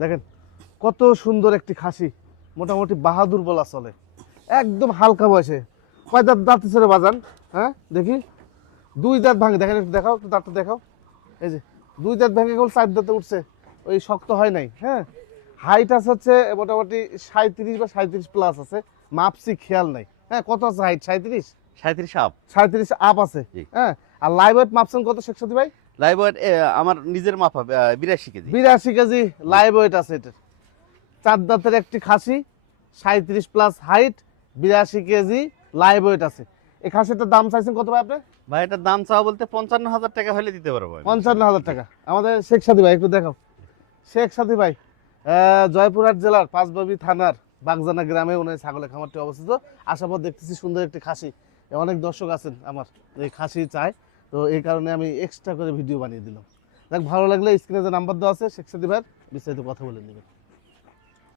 দেখেন কত সুন্দর একটি খাসি, মোটামুটি বাহাদুর বলা চলে, একদম হালকা বয়সে। কয় দাঁত দাঁত ছেড়ে বাজান? হ্যাঁ দেখি, 2 দাঁত ভাঙে, দেখেন একটু দেখাও, একটু দাঁতটা দেখাও। এই যে 2 দাঁত ভেঙে গেল, 4 দাঁতে উঠছে, ওই শক্ত হয় নাই। হ্যাঁ, হাইট আছে হচ্ছে মোটামুটি 37 বা 37 প্লাস আছে, মাপসি খেয়াল নাই। হ্যাঁ, কত আছে হাইট? 37, 37 আপ। 37 আপ আছে। জি। হ্যাঁ, আর লাইভ ওয়েট মাপছেন কত শেখ সাথী ভাই? লাইভ ওয়েট আমার নিজের মাপা 82 কেজি। 82 কেজি লাইভ ওয়েট আছে এটার। 4 দাঁতের একটি খাসি, 37 plus height, 82 KG live weight আছে। এই খাসিটার দাম চাইছেন কত ভাই আপনি? ভাই এটার দাম চাওয়া বলতে 55,000 টাকা হলে দিতে পারবো আমি। 55,000 টাকা। আমাদের শেখ সাথী ভাই একটু দেখাও। শেখ সাথী ভাই জয়পুরহাট জেলার পাঁচবাবি থানার বাগজানা গ্রামে ওনার ছাগলের খামারটি অবস্থিত। আসার পর দেখতেছি সুন্দর একটি খাসি, অনেক দর্শক আছেন আমার এই খাসি চায়, তো এই কারণে আমি এক্সট্রা করে ভিডিও বানিয়ে দিলাম। দেখ, ভালো লাগলে স্ক্রিনে যে নাম্বার দেওয়া আছে শেখ সাথী ভাইয়ের, বিস্তারিত কথা বলে নেবেন।